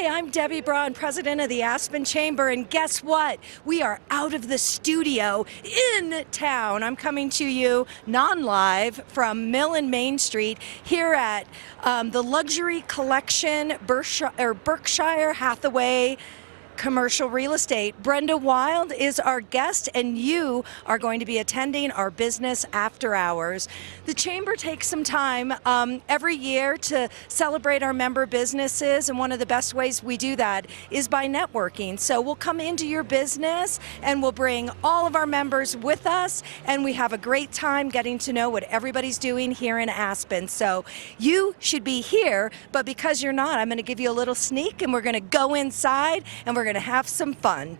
Hi, I'm Debbie Braun, president of the Aspen Chamber, and guess what? We are out of the studio in town. I'm coming to you non-live from Mill and Main Street here at the Luxury Collection Berkshire Hathaway Commercial Real Estate. Brenda Wild is our guest, and you are going to be attending our business after hours. The Chamber takes some time every year to celebrate our member businesses, and one of the best ways we do that is by networking. So we'll come into your business and we'll bring all of our members with us, and we have a great time getting to know what everybody's doing here in Aspen. So you should be here, but because you're not, I'm going to give you a little sneak, and we're going to go inside and we're going to have some fun.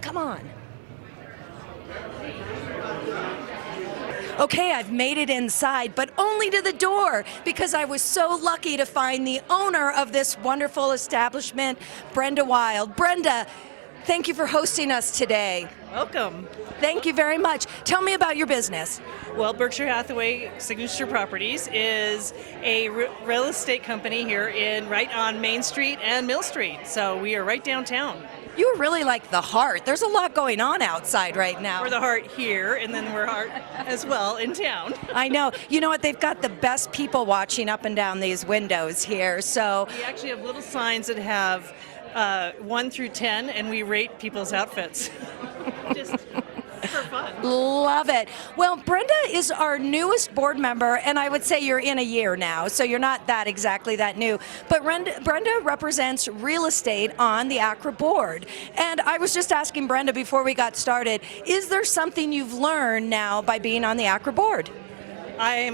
Come on. Okay, I've made it inside, but only to the door because I was so lucky to find the owner of this wonderful establishment, Brenda Wild. Brenda, thank you for hosting us today. Welcome. Thank you very much. Tell me about your business. Well, Berkshire Hathaway Signature Properties is a real estate company here right on Main Street and Mill Street. So we are right downtown. You're really like the heart. There's a lot going on outside right now. We're the heart here, and then we're heart as well in town. I know. You know what? They've got the best people watching up and down these windows here. So we actually have little signs that have 1 through 10, and we rate people's outfits. Just for fun. Love it. Well, Brenda is our newest board member, and I would say you're in a year now, so you're not exactly that new. But Brenda represents real estate on the ACRA board. And I was just asking Brenda before we got started, is there something you've learned now by being on the ACRA board? I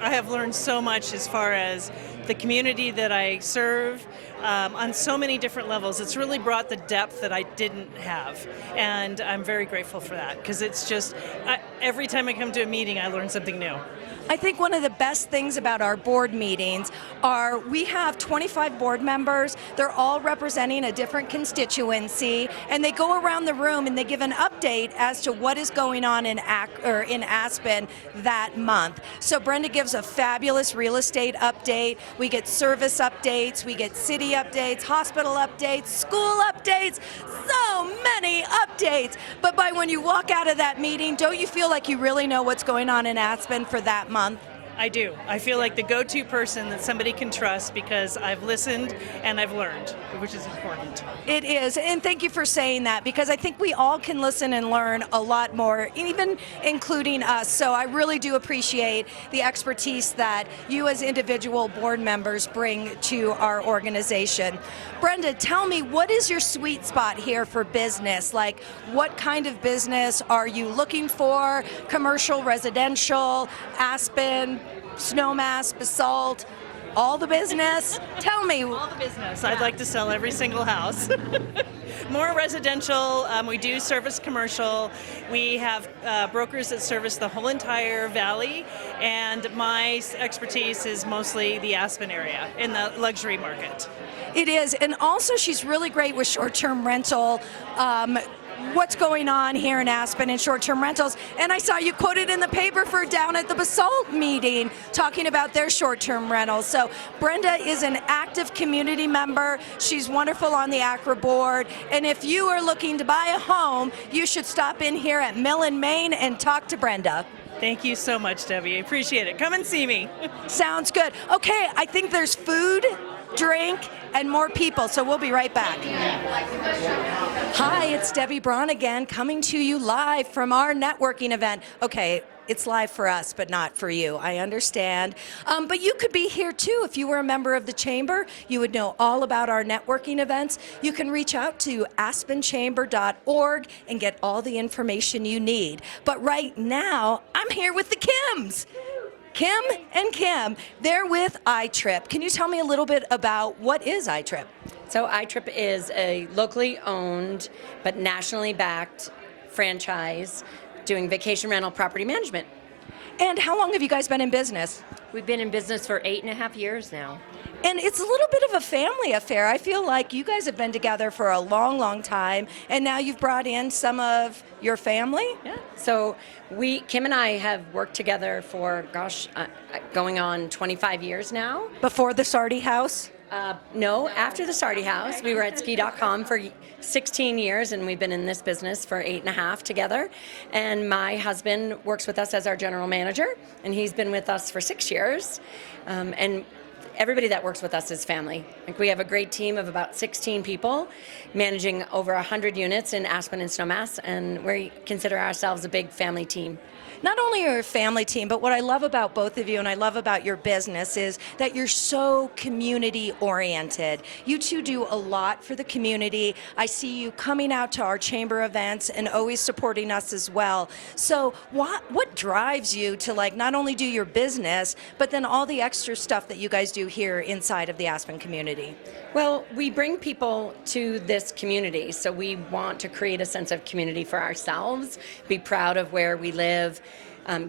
have learned so much as far as the community that I serve on so many different levels. It's really brought the depth that I didn't have, and I'm very grateful for that because it's just every time I come to a meeting I learn something new. I think one of the best things about our board meetings are we have 25 board members. They're all representing a different constituency, and they go around the room and they give an update as to what is going on in Aspen that month. So Brenda gives a fabulous real estate update. We get service updates, we get city updates, hospital updates, school updates, so many updates. But when you walk out of that meeting, don't you feel like you really know what's going on in Aspen for that month? I do. I feel like the go-to person that somebody can trust because I've listened and I've learned, which is important. It is, and thank you for saying that because I think we all can listen and learn a lot more, even including us. So I really do appreciate the expertise that you as individual board members bring to our organization. Brenda, tell me, what is your sweet spot here for business? Like, what kind of business are you looking for? Commercial, residential, Aspen, Snowmass, Basalt, all the business? Tell me. All the business. I'd like to sell every single house. More residential. We do service commercial. We have brokers that service the whole entire valley, and my expertise is mostly the Aspen area in the luxury market. It is, and also she's really great with short-term rental. What's going on here in Aspen in short-term rentals, and I saw you quoted in the paper for down at the Basalt meeting talking about their short-term rentals. So Brenda is an active community member. She's wonderful on the ACRA board, and if you are looking to buy a home, you should stop in here at Mill and Main and talk to Brenda. Thank you so much, Debbie. I appreciate it. Come and see me. Sounds good. Okay, I think there's food, drink, and more people, so we'll be right back. Hi, it's Debbie Braun again, coming to you live from our networking event. Okay, it's live for us, but not for you. I understand. But you could be here too. If you were a member of the Chamber, you would know all about our networking events. You can reach out to aspenchamber.org and get all the information you need. But right now, I'm here with the Kims. Kim and Kim, they're with iTrip. Can you tell me a little bit about what is iTrip? So iTrip is a locally owned but nationally backed franchise doing vacation rental property management. And how long have you guys been in business? We've been in business for 8.5 years now. And it's a little bit of a family affair. I feel like you guys have been together for a long, long time, and now you've brought in some of your family? Yeah. So Kim and I have worked together for, going on 25 years now. Before the Sardi house? No, after the Sardi House, we were at ski.com for 16 years, and we've been in this business for 8.5 together. And my husband works with us as our general manager, and he's been with us for 6 years. And everybody that works with us is family. Like, we have a great team of about 16 people managing over 100 units in Aspen and Snowmass, and we consider ourselves a big family team. Not only are you a family team, but what I love about both of you and I love about your business is that you're so community oriented. You two do a lot for the community. I see you coming out to our chamber events and always supporting us as well. So what drives you to like not only do your business, but then all the extra stuff that you guys do here inside of the Aspen community? Well, we bring people to this community, so we want to create a sense of community for ourselves, be proud of where we live,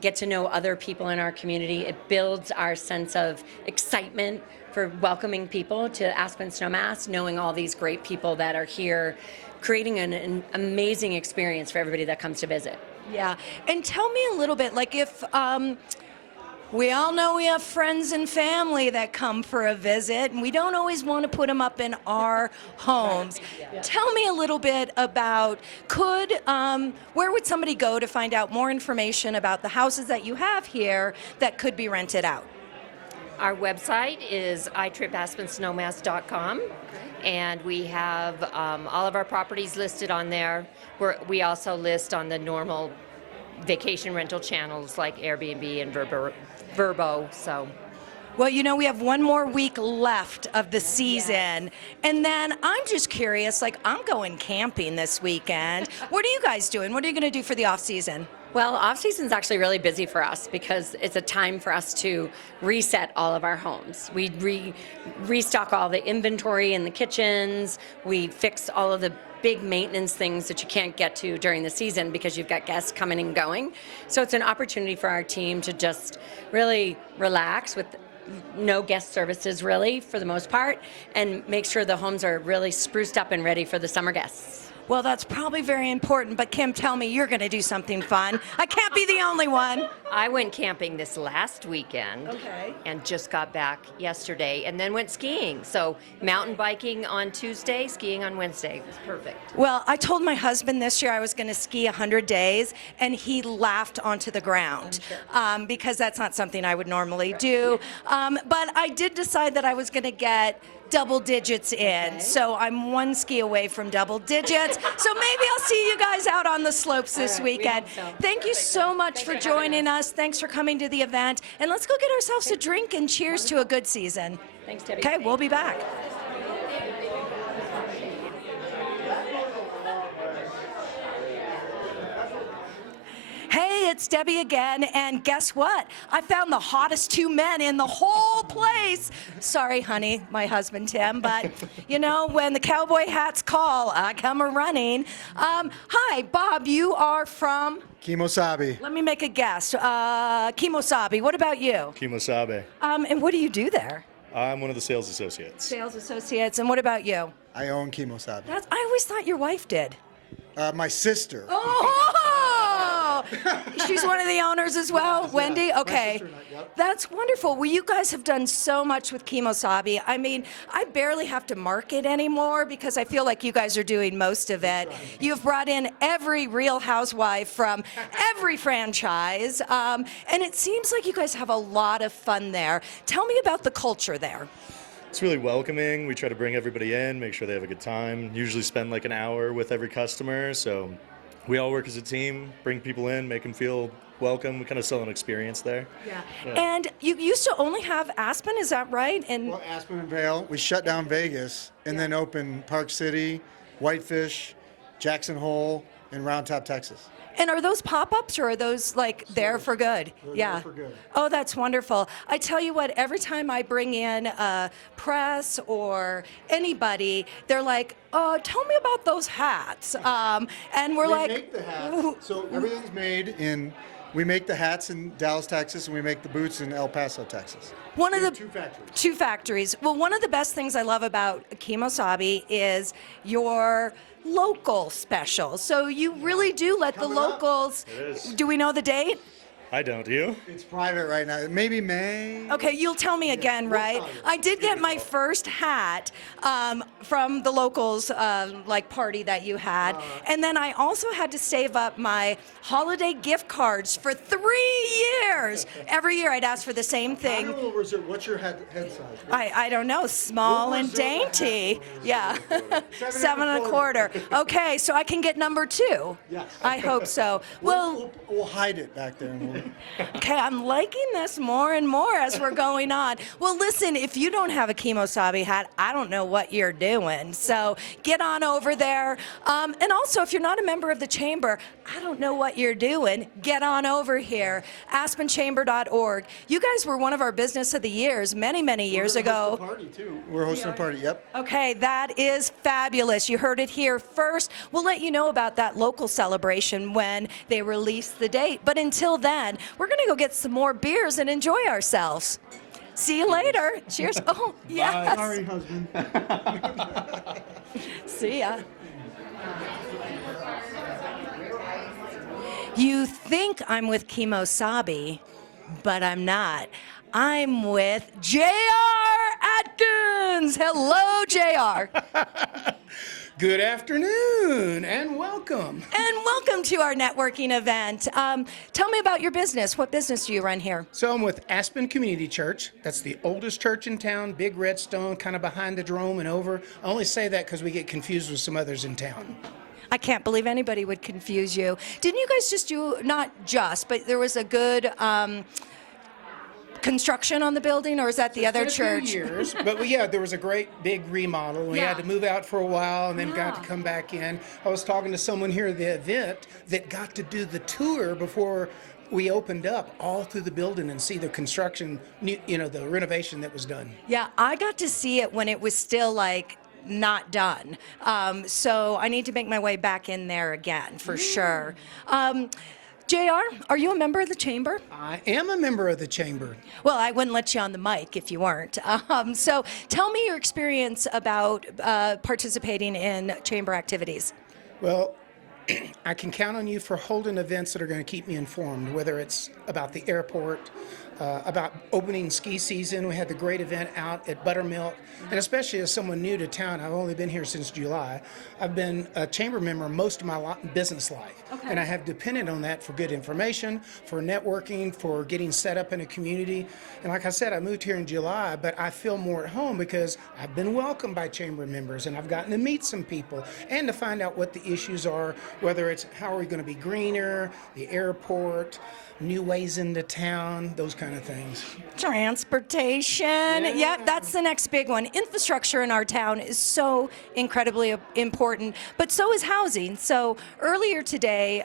get to know other people in our community. It builds our sense of excitement for welcoming people to Aspen Snowmass, knowing all these great people that are here, creating an amazing experience for everybody that comes to visit. Yeah, and tell me a little bit, like if, we all know we have friends and family that come for a visit, and we don't always want to put them up in our homes. Yeah. Tell me a little bit about, where would somebody go to find out more information about the houses that you have here that could be rented out? Our website is itripaspensnowmass.com, and we have all of our properties listed on there. We also list on the normal vacation rental channels like Airbnb and Vrbo. So, well, you know, we have one more week left of the season, and then I'm just curious, like, I'm going camping this weekend. What are you guys doing? What are you going to do for the off season? Well, off-season's actually really busy for us because it's a time for us to reset all of our homes. We restock all the inventory in the kitchens. We fix all of the big maintenance things that you can't get to during the season because you've got guests coming and going. So it's an opportunity for our team to just really relax with no guest services really for the most part, and make sure the homes are really spruced up and ready for the summer guests. Well, that's probably very important, but Kim, tell me you're going to do something fun. I can't be the only one. I went camping this last weekend. Okay. And just got back yesterday, and then went skiing. So mountain biking on Tuesday, skiing on Wednesday. It was perfect. Well, I told my husband this year I was going to ski 100 days, and he laughed onto the ground because that's not something I would normally do. But I did decide that I was going to get double digits in. Okay. So I'm one ski away from double digits. So maybe I'll see you guys out on the slopes this weekend. Thank you so much for joining us. Thanks for coming to the event. And let's go get ourselves a drink and cheers to a good season. Thanks, Debbie. Okay, we'll be back. Hey, it's Debbie again, and guess what? I found the hottest two men in the whole place. Sorry, honey, my husband Tim, but you know, when the cowboy hats call, I come a-running. Hi, Bob, you are from? Kimosabe. Let me make a guess. Kimosabe, what about you? Kimosabe. And what do you do there? I'm one of the sales associates. Sales associates, and what about you? I own Kimosabe. I always thought your wife did. My sister. Oh! She's one of the owners as well, Wendy? Okay. That's wonderful. Well, you guys have done so much with Kimosabe. I mean, I barely have to market anymore because I feel like you guys are doing most of it. You've brought in every Real Housewife from every franchise, and it seems like you guys have a lot of fun there. Tell me about the culture there. It's really welcoming. We try to bring everybody in, make sure they have a good time. Usually spend like an hour with every customer, so we all work as a team, bring people in, make them feel welcome. We kind of sell an experience there. Yeah. And you used to only have Aspen, is that right? And Well, Aspen and Vail. We shut down Vegas and then opened Park City, Whitefish, Jackson Hole, and Round Top, Texas. And are those pop-ups or are those like there for good? They're there for good. Oh, that's wonderful. I tell you what, every time I bring in press or anybody, they're like, oh, tell me about those hats. And we're like, We make the hats. So everything's made in, we make the hats in Dallas, Texas, and we make the boots in El Paso, Texas. One of We the have 2 factories. 2 factories. Well, one of the best things I love about Kimosabe is your local special. So you really do let the Coming up. locals. It is. Do we know the date? I don't. Do you? It's private right now. Maybe May. Okay, you'll tell me again, right? I did get my first hat from the locals like party that you had, and then I also had to save up my holiday gift cards for 3 years. Every year I'd ask for the same thing. What's your head size? I don't know, small and dainty. Yeah, 7 1/4. Okay, so I can get number 2. Yes. I hope so. Well, We'll hide it back there. okay, I'm liking this more and more as we're going on. Well, listen, if you don't have a Kimosabi hat, I don't know what you're doing. So get on over there. And also, if you're not a member of the chamber, I don't know what you're doing. Get on over here, aspenchamber.org. You guys were one of our business of the years many years ago. Party too. We're hosting a party. Yep. Okay, that is fabulous. You heard it here first. We'll let you know about that local celebration when they release the date. But until then, we're going to go get some more beers and enjoy ourselves. See you later. Cheers. Oh, yes. Sorry, husband. See ya. You think I'm with Kimosabi, but I'm not. I'm with J.R. Atkins. Hello, J.R. Good afternoon and welcome. And welcome to our networking event. Tell me about your business. What business do you run here? So I'm with Aspen Community Church. That's the oldest church in town, big red stone, kind of behind the Drome and over. I only say that because we get confused with some others in town. I can't believe anybody would confuse you. Didn't you guys just do, not just, but there was a good construction on the building, or is that the other It's church? been a few years, but yeah, there was a great big remodel. We had to move out for a while and then got to come back in. I was talking to someone here at the event that got to do the tour before we opened up all through the building and see the construction, you know, the renovation that was done. Yeah, I got to see it when it was still like not done. So I need to make my way back in there again for sure. JR, are you a member of the chamber? I am a member of the chamber. Well, I wouldn't let you on the mic if you weren't. So tell me your experience about participating in chamber activities. Well, I can count on you for holding events that are going to keep me informed, whether it's about the airport, about opening ski season. We had the great event out at Buttermilk, and especially as someone new to town, I've only been here since July. I've been a chamber member most of my business life, and I have depended on that for good information, for networking, for getting set up in a community. And like I said, I moved here in July, but I feel more at home because I've been welcomed by chamber members, and I've gotten to meet some people and to find out what the issues are, whether it's how are we going to be greener, the airport, new ways into town, those kind of things. Transportation. Yep, that's the next big one. Infrastructure in our town is so incredibly important, but so is housing. So earlier today,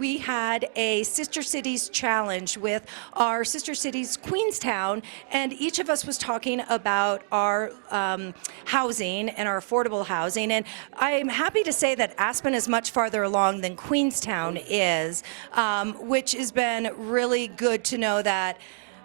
we had a Sister Cities challenge with our sister cities, Queenstown, and each of us was talking about our housing and our affordable housing. And I'm happy to say that Aspen is much farther along than Queenstown is, which has been really good to know that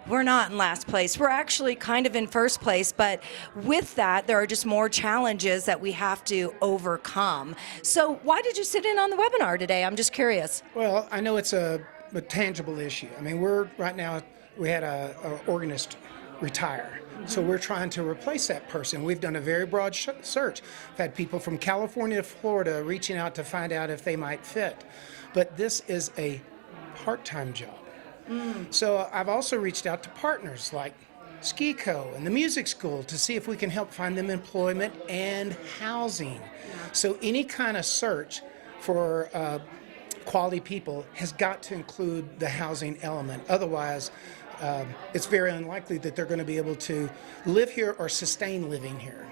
we're not in last place. We're actually kind of in first place, but with that, there are just more challenges that we have to overcome. So why did you sit in on the webinar today? I'm just curious. Well, I know it's a tangible issue. I mean, right now, we had a organist retire. So we're trying to replace that person. We've done a very broad search. We've had people from California to Florida reaching out to find out if they might fit. But this is a part-time job. So I've also reached out to partners like Ski Co. and the music school to see if we can help find them employment and housing. So any kind of search for quality people has got to include the housing element. Otherwise, it's very unlikely that they're going to be able to live here or sustain living here.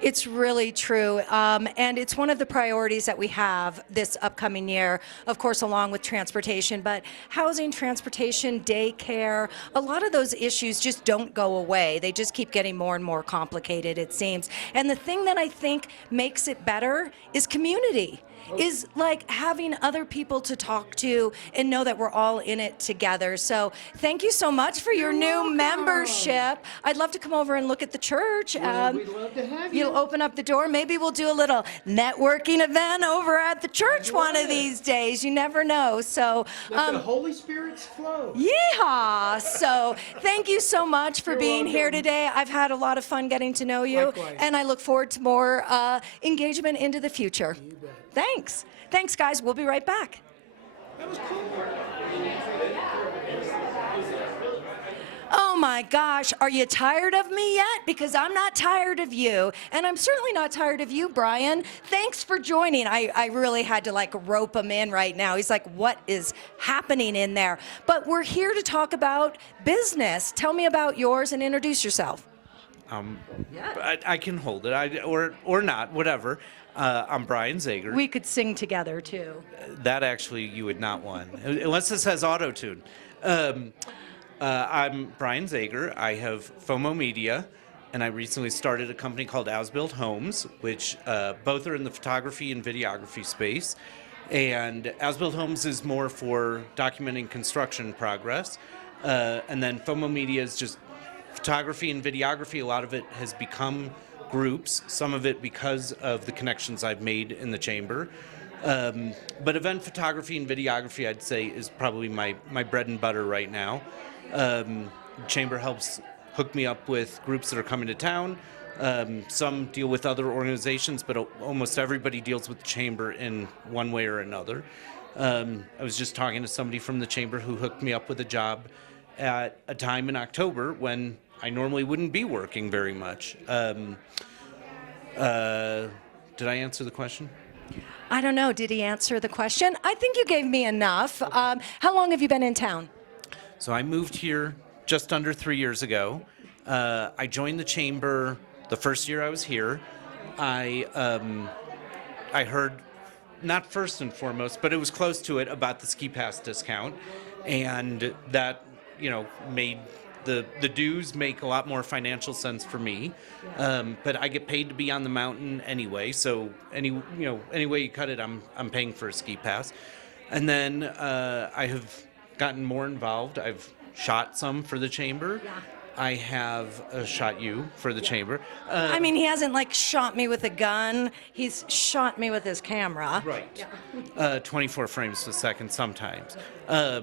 It's really true, and it's one of the priorities that we have this upcoming year, of course, along with transportation, but housing, transportation, daycare, a lot of those issues just don't go away. They just keep getting more and more complicated, it seems. And the thing that I think makes it better is community. Is like having other people to talk to and know that we're all in it together. So thank you so much for your new membership. I'd love to come over and look at the church. We'd love to have you. You'll open up the door. Maybe we'll do a little networking event over at the church one of these days. You never know. So, Let the Holy Spirits flow. yeehaw! So, thank you so much for being here welcome. today. I've had a lot of fun getting to know you, Likewise. and I look forward to more engagement into the future. You bet. Thanks. Thanks, guys. We'll be right back. That was cool. Oh my gosh, are you tired of me yet? Because I'm not tired of you. And I'm certainly not tired of you, Brian. Thanks for joining. I really had to like rope him in right now. He's like, what is happening in there? But we're here to talk about business. Tell me about yours and introduce yourself. I can hold it, or not, whatever. I'm Brian Zager. We could sing together too. That actually you would not want, unless this has auto-tune. I'm Brian Zager. I have FOMO Media, and I recently started a company called As Built Homes, which both are in the photography and videography space. And As Built Homes is more for documenting construction progress, and then FOMO Media is just photography and videography. A lot of it has become groups, some of it because of the connections I've made in the chamber. But event photography and videography, I'd say, is probably my bread and butter right now. Chamber helps hook me up with groups that are coming to town. Some deal with other organizations, but almost everybody deals with the chamber in one way or another. I was just talking to somebody from the chamber who hooked me up with a job at a time in October when I normally wouldn't be working very much. Did I answer the question? I don't know. Did he answer the question? I think you gave me enough. How long have you been in town? So I moved here just under 3 years ago. I joined the chamber the first year I was here. I heard, not first and foremost, but it was close to it, about the ski pass discount, and that made the dues make a lot more financial sense for me. But I get paid to be on the mountain anyway, so any way you cut it, I'm paying for a ski pass. And then I have gotten more involved. I've shot some for the chamber. Yeah. I have shot you for the chamber. I mean, he hasn't like shot me with a gun. He's shot me with his camera. Right. 24 frames per second sometimes. I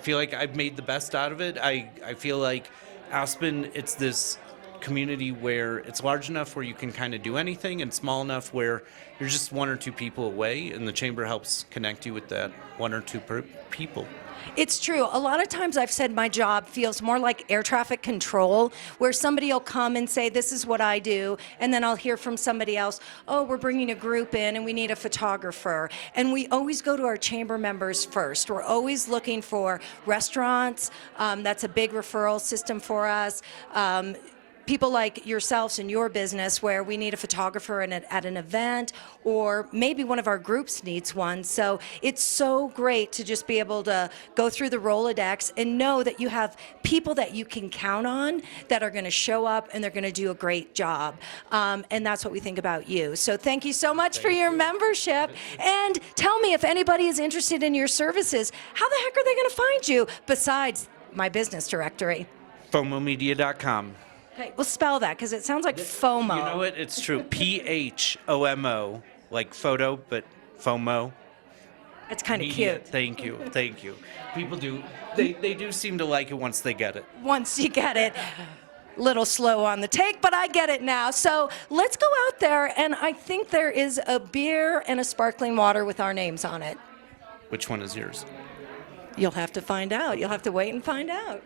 feel like I've made the best out of it. I feel like Aspen, it's this community where it's large enough where you can kind of do anything, and small enough where you're just one or two people away, and the chamber helps connect you with that one or two people. It's true. A lot of times I've said my job feels more like air traffic control, where somebody will come and say, this is what I do, and then I'll hear from somebody else, oh, we're bringing a group in and we need a photographer. And we always go to our chamber members first. We're always looking for restaurants. That's a big referral system for us. People like yourselves and your business where we need a photographer at an event, or maybe one of our groups needs one. So it's so great to just be able to go through the Rolodex and know that you have people that you can count on that are going to show up and they're going to do a great job. And that's what we think about you. So thank you so much for your membership. And tell me, if anybody is interested in your services, how the heck are they going to find you besides my business directory? FOMOmedia.com. Okay, well, spell that, because it sounds like FOMO. You know what? It's true. PHOMO, like photo, but FOMO. It's kind of Media. cute. Thank you. Thank you. People do. They do seem to like it once they get it. Once you get it. Little slow on the take, but I get it now. So let's go out there, and I think there is a beer and a sparkling water with our names on it. Which one is yours? You'll have to find out. You'll have to wait and find out.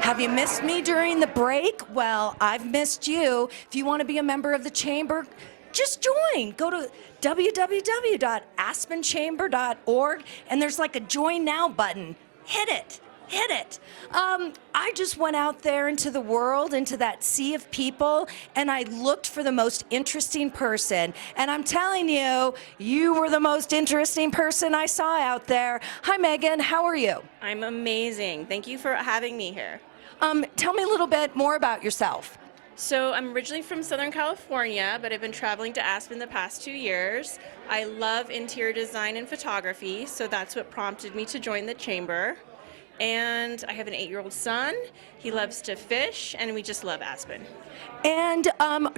Have you missed me during the break? Well, I've missed you. If you want to be a member of the chamber, just join. Go to www.aspenchamber.org, and there's like a join now button. Hit it. Hit it. I just went out there into the world, into that sea of people, and I looked for the most interesting person. And I'm telling you, you were the most interesting person I saw out there. Hi, Megan. How are you? I'm amazing. Thank you for having me here. Tell me a little bit more about yourself. So I'm originally from Southern California, but I've been traveling to Aspen the past 2 years. I love interior design and photography, so that's what prompted me to join the chamber. And I have an 8-year-old son. He loves to fish, and we just love Aspen. And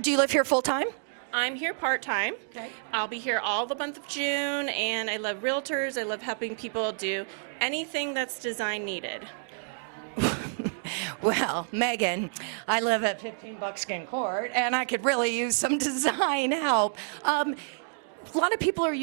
do you live here full time? I'm here part-time. Okay. I'll be here all the month of June, and I love realtors. I love helping people do anything that's design needed. Well, Megan, I live at 15 Buckskin Court, and I could really use some design help. A lot of people are,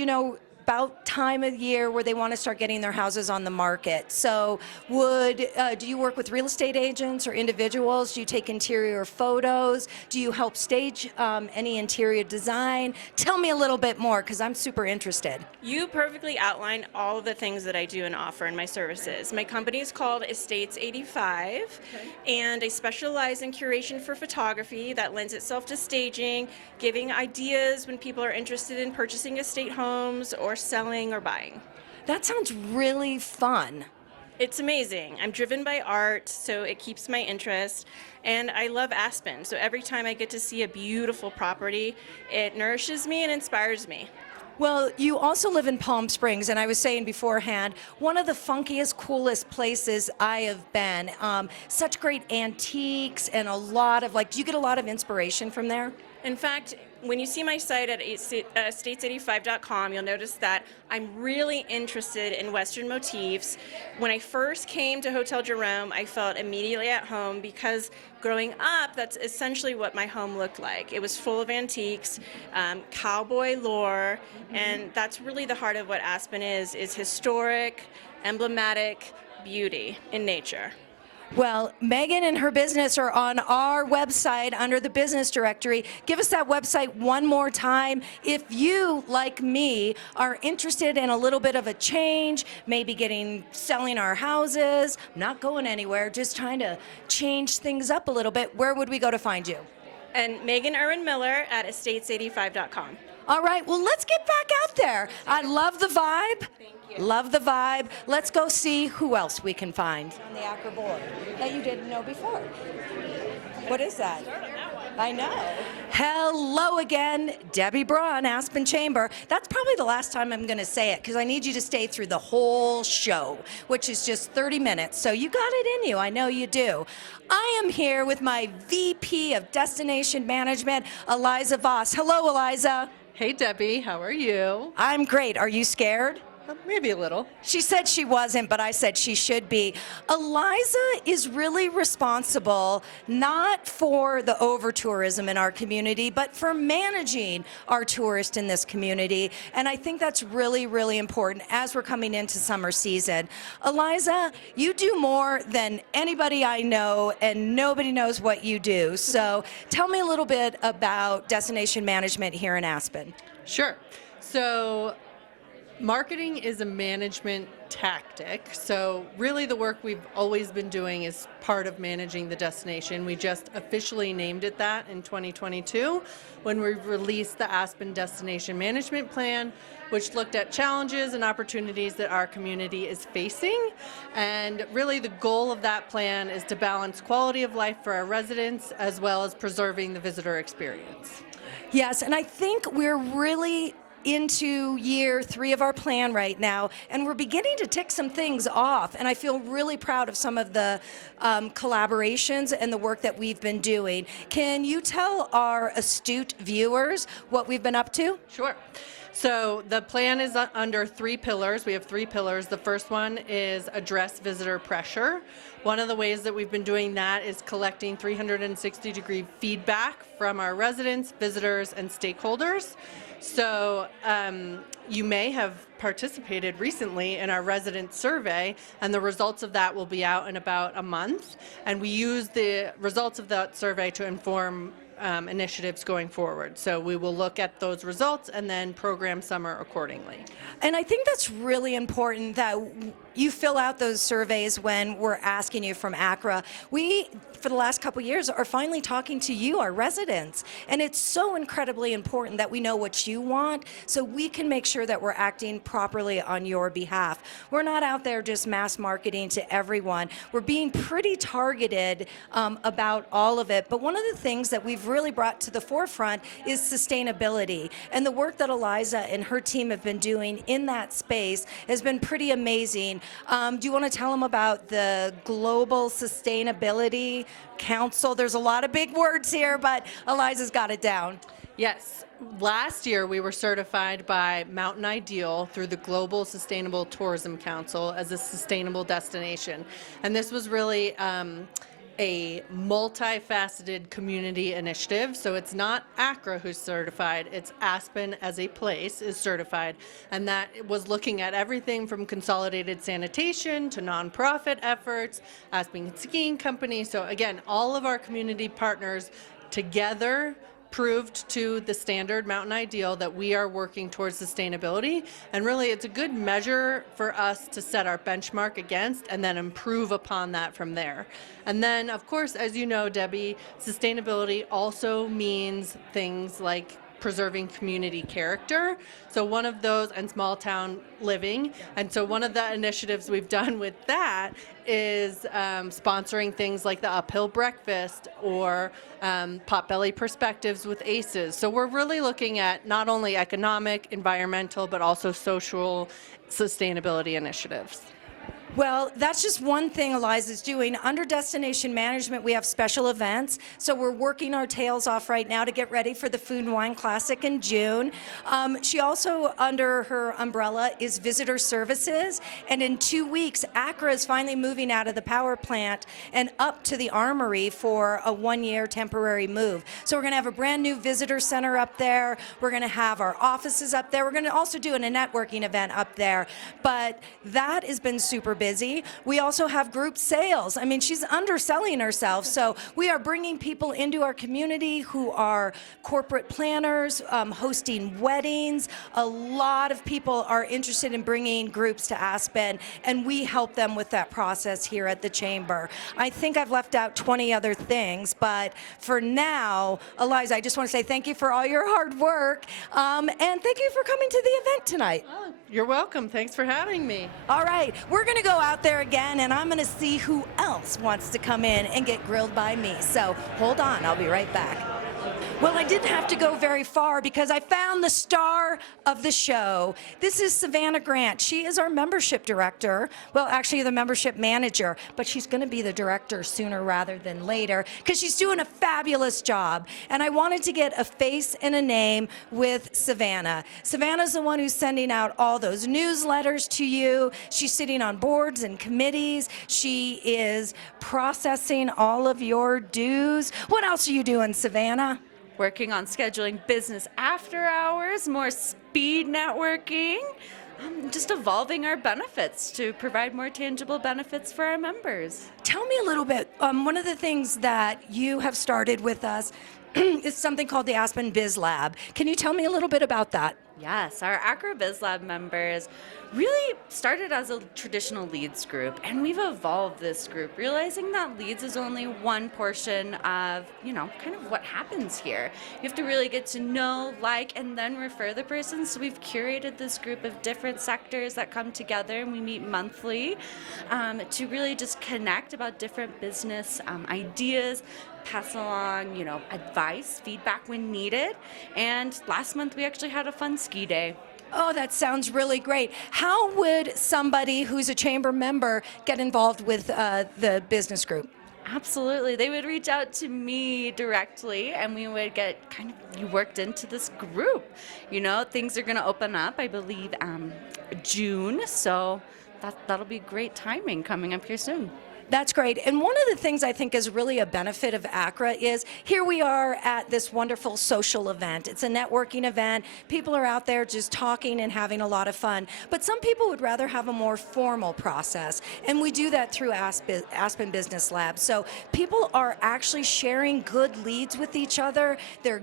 about time of year where they want to start getting their houses on the market. So do you work with real estate agents or individuals? Do you take interior photos? Do you help stage any interior design? Tell me a little bit more, because I'm super interested. You perfectly outline all of the things that I do and offer in my services. My company is called Estates 85, and I specialize in curation for photography that lends itself to staging, giving ideas when people are interested in purchasing estate homes or selling or buying. That sounds really fun. It's amazing. I'm driven by art, so it keeps my interest, and I love Aspen. So every time I get to see a beautiful property, it nourishes me and inspires me. Well, you also live in Palm Springs, and I was saying beforehand, one of the funkiest, coolest places I have been. Such great antiques and a lot of, do you get a lot of inspiration from there? In fact, when you see my site at estates85.com, you'll notice that I'm really interested in Western motifs. When I first came to Hotel Jerome, I felt immediately at home because growing up, that's essentially what my home looked like. It was full of antiques, cowboy lore, and that's really the heart of what Aspen is historic, emblematic beauty in nature. Well, Megan and her business are on our website under the business directory. Give us that website one more time. If you, like me, are interested in a little bit of a change, maybe selling our houses, not going anywhere, just trying to change things up a little bit, where would we go to find you? And Megan Irwin Miller at estates85.com. All right, well, let's get back out there. I love the vibe. Thank you. Love the vibe. Let's go see who else we can find on the ACRA board that you didn't know before. What is that? I know. Hello again, Debbie Braun, Aspen Chamber. That's probably the last time I'm going to say it, because I need you to stay through the whole show, which is just 30 minutes. So you got it in you. I know you do. I am here with my VP of Destination Management, Eliza Voss. Hello, Eliza. Hey, Debbie. How are you? I'm great. Are you scared? Maybe a little. She said she wasn't, but I said she should be. Eliza is really responsible not for the over-tourism in our community, but for managing our tourists in this community. And I think that's really, really important as we're coming into summer season. Eliza, you do more than anybody I know, and nobody knows what you do. So tell me a little bit about destination management here in Aspen. Sure. So marketing is a management tactic. So really the work we've always been doing is part of managing the destination. We just officially named it that in 2022 when we released the Aspen Destination Management Plan, which looked at challenges and opportunities that our community is facing. And really the goal of that plan is to balance quality of life for our residents as well as preserving the visitor experience. Yes, and I think we're really into year 3 of our plan right now, and we're beginning to tick some things off, and I feel really proud of some of the collaborations and the work that we've been doing. Can you tell our astute viewers what we've been up to? Sure. So the plan is under 3 pillars. We have 3 pillars. The first one is address visitor pressure. One of the ways that we've been doing that is collecting 360-degree feedback from our residents, visitors, and stakeholders. So you may have participated recently in our resident survey, and the results of that will be out in about a month. And we use the results of that survey to inform initiatives going forward. So we will look at those results and then program summer accordingly. And I think that's really important that you fill out those surveys when we're asking you from ACRA. We, for the last couple years, are finally talking to you, our residents. And it's so incredibly important that we know what you want so we can make sure that we're acting properly on your behalf. We're not out there just mass marketing to everyone. We're being pretty targeted about all of it. But one of the things that we've really brought to the forefront is sustainability. And the work that Eliza and her team have been doing in that space has been pretty amazing. Do you want to tell them about the Global Sustainability Council? There's a lot of big words here, but Eliza's got it down. Yes. Last year, we were certified by Mountain Ideal through the Global Sustainable Tourism Council as a sustainable destination. And this was really a multifaceted community initiative. So it's not ACRA who's certified, it's Aspen as a place is certified. And that was looking at everything from consolidated sanitation to nonprofit efforts, Aspen Skiing Company. So again, all of our community partners together proved to the standard Mountain Ideal that we are working towards sustainability. And really, it's a good measure for us to set our benchmark against and then improve upon that from there. And then, of course, as you know, Debbie, sustainability also means things like preserving community character. So one of those, and small town living. And so one of the initiatives we've done with that is sponsoring things like the Uphill Breakfast or Potbelly Perspectives with ACEs. So we're really looking at not only economic, environmental, but also social sustainability initiatives. Well, that's just one thing Eliza's doing. Under destination management, we have special events. So we're working our tails off right now to get ready for the Food and Wine Classic in June. She also, under her umbrella, is visitor services. And in 2 weeks, ACRA is finally moving out of the power plant and up to the Armory for a one-year temporary move. So we're going to have a brand new visitor center up there. We're going to have our offices up there. We're going to also do a networking event up there. But that has been super busy. We also have group sales. I mean, she's underselling herself. So we are bringing people into our community who are corporate planners, hosting weddings. A lot of people are interested in bringing groups to Aspen, and we help them with that process here at the Chamber. I think I've left out 20 other things, but for now, Eliza, I just want to say thank you for all your hard work, and thank you for coming to the event tonight. Oh, you're welcome. Thanks for having me. All right, we're going to go out there again, and I'm going to see who else wants to come in and get grilled by me. So hold on, I'll be right back. Well, I didn't have to go very far because I found the star of the show. This is Savannah Grant. She is our membership director. Well, actually the membership manager, but she's going to be the director sooner rather than later because she's doing a fabulous job. And I wanted to get a face and a name with Savannah. Savannah's the one who's sending out all those newsletters to you. She's sitting on boards and committees. She is processing all of your dues. What else are you doing, Savannah? Working on scheduling business after hours, more speed networking, just evolving our benefits to provide more tangible benefits for our members. Tell me a little bit, one of the things that you have started with us is something called the Aspen Biz Lab. Can you tell me a little bit about that? Yes, our ACRA Biz Lab members really started as a traditional leads group, and we've evolved this group, realizing that leads is only one portion of, kind of what happens here. You have to really get to know, like, and then refer the person. So we've curated this group of different sectors that come together, and we meet monthly to really just connect about different business ideas, pass along, advice, feedback when needed. And last month we actually had a fun ski day. Oh, that sounds really great. How would somebody who's a chamber member get involved with the business group? Absolutely. They would reach out to me directly, and we would get you worked into this group. Things are going to open up, I believe, June. So that'll be great timing coming up here soon. That's great. And one of the things I think is really a benefit of ACRA is here we are at this wonderful social event. It's a networking event. People are out there just talking and having a lot of fun. But some people would rather have a more formal process. And we do that through Aspen Business Lab. So people are actually sharing good leads with each other. They're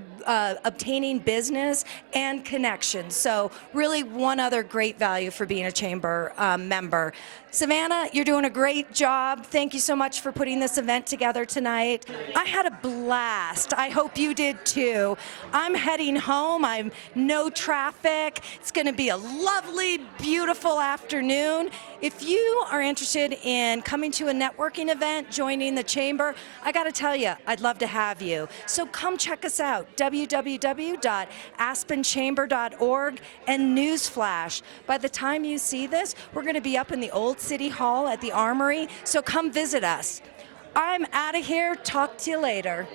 obtaining business and connections. So really one other great value for being a chamber member. Savannah, you're doing a great job. Thank you so much for putting this event together tonight. I had a blast. I hope you did too. I'm heading home. I'm no traffic. It's going to be a lovely, beautiful afternoon. If you are interested in coming to a networking event, joining the chamber, I got to tell you, I'd love to have you. So come check us out, www.aspenchamber.org, and newsflash. By the time you see this, we're going to be up in the old City Hall at the Armory, so come visit us. I'm out of here. Talk to you later.